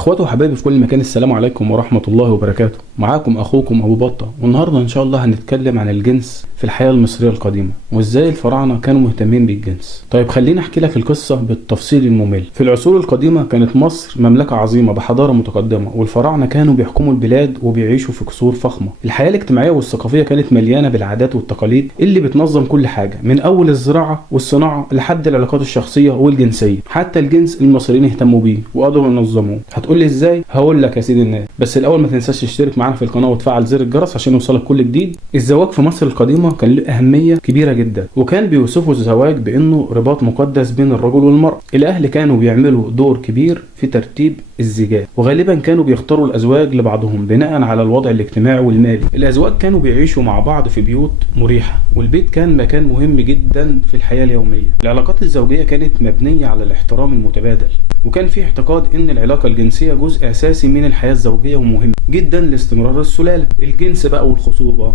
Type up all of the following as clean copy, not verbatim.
اخواتي وحبايبي في كل مكان، السلام عليكم ورحمة الله وبركاته. معاكم اخوكم ابو بطة، والنهاردة ان شاء الله هنتكلم عن الجنس في الحياة المصرية القديمة وازاي الفراعنة كانوا مهتمين بالجنس. طيب خليني احكي لك القصة بالتفصيل الممل. في العصور القديمة كانت مصر مملكة عظيمة بحضارة متقدمة، والفراعنة كانوا بيحكموا البلاد وبيعيشوا في قصور فخمة. الحياة الاجتماعية والثقافية كانت مليانة بالعادات والتقاليد اللي بتنظم كل حاجة، من اول الزراعة والصناعة لحد العلاقات الشخصية والجنسية. حتى الجنس المصريين اهتموا بيه وقدروا ينظموه. هتقول لي ازاي؟ هقول لك يا سيدي الناس، بس الاول ما تنساش تشترك معانا في القناه وتفعل زر الجرس عشان يوصلك كل جديد. الزواج في مصر القديمه كان له اهميه كبيره جدا، وكان بيوصفوا الزواج بانه رباط مقدس بين الرجل والمراه. الاهل كانوا بيعملوا دور كبير في ترتيب الزيجات، وغالبا كانوا بيختاروا الازواج لبعضهم بناء على الوضع الاجتماعي والمالي. الازواج كانوا بيعيشوا مع بعض في بيوت مريحه، والبيت كان مكان مهم جدا في الحياه اليوميه. العلاقات الزوجيه كانت مبنيه على الاحترام المتبادل، وكان في اعتقاد ان العلاقه الجنسيه جزء اساسي من الحياه الزوجيه ومهم جدا لاستمرار السلاله. الجنس بقى والخصوبه،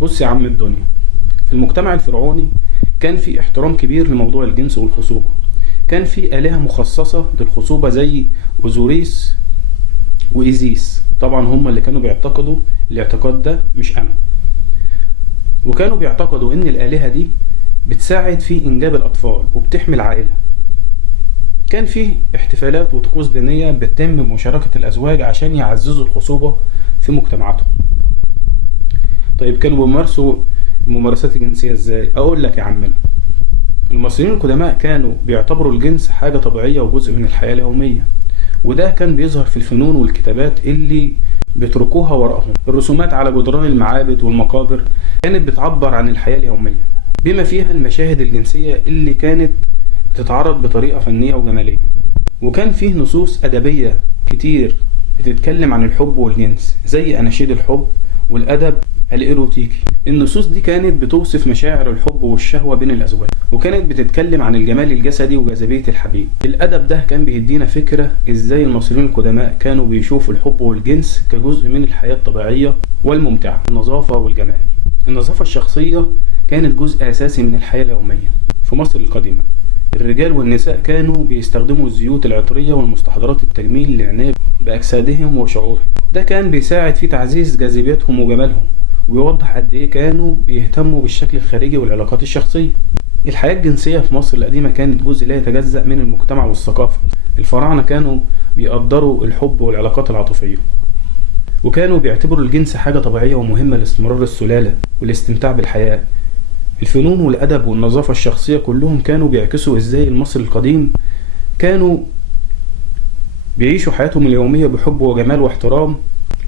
بص يا عم الدنيا، في المجتمع الفرعوني كان في احترام كبير لموضوع الجنس والخصوبه. كان في آلهة مخصصة للخصوبة زي أوزوريس وإيزيس، طبعا هم اللي كانوا بيعتقدوا الاعتقاد ده مش أنا. وكانوا بيعتقدوا إن الآلهة دي بتساعد في إنجاب الأطفال وبتحمي العائلة. كان في احتفالات وطقوس دينية بتتم بمشاركة الأزواج عشان يعززوا الخصوبة في مجتمعاتهم. طيب كانوا بيمارسوا الممارسات الجنسية ازاي؟ أقول لك يا عمنا. المصريين القدماء كانوا بيعتبروا الجنس حاجة طبيعية وجزء من الحياة اليومية، وده كان بيظهر في الفنون والكتابات اللي بيتركوها وراءهم. الرسومات على جدران المعابد والمقابر كانت بتعبر عن الحياة اليومية، بما فيها المشاهد الجنسية اللي كانت بتتعرض بطريقة فنية وجمالية. وكان فيه نصوص أدبية كتير بتتكلم عن الحب والجنس، زي أناشيد الحب والأدب الإيروتيكي. النصوص دي كانت بتوصف مشاعر الحب والشهوة بين الأزواج، وكانت بتتكلم عن الجمال الجسدي وجاذبية الحبيب. الأدب ده كان بيدينا فكرة إزاي المصريين القدماء كانوا بيشوفوا الحب والجنس كجزء من الحياة الطبيعية والممتعة. النظافة والجمال، النظافة الشخصية كانت جزء أساسي من الحياة اليومية في مصر القديمة. الرجال والنساء كانوا بيستخدموا الزيوت العطرية والمستحضرات التجميل للعناية بأجسادهم وشعورهم. ده كان بيساعد في تعزيز جاذبيتهم وجمالهم، ويوضح قد ايه كانوا بيهتموا بالشكل الخارجي والعلاقات الشخصية. الحياة الجنسية في مصر القديمة كانت جزء لا يتجزأ من المجتمع والثقافة. الفراعنة كانوا بيقدروا الحب والعلاقات العاطفية، وكانوا بيعتبروا الجنس حاجة طبيعية ومهمة لاستمرار السلالة والاستمتاع بالحياة. الفنون والأدب والنظافة الشخصية كلهم كانوا بيعكسوا ازاي المصري القديم كانوا بيعيشوا حياتهم اليومية بحب وجمال واحترام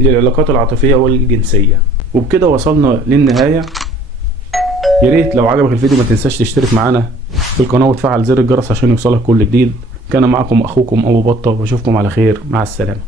للعلاقات العاطفية والجنسية. وبكده وصلنا للنهاية. يا ريت لو عجبك الفيديو ما تنساش تشترك معانا في القناة وتفعل زر الجرس عشان يوصلك كل جديد. كان معكم اخوكم ابو بطة، واشوفكم على خير. مع السلامة.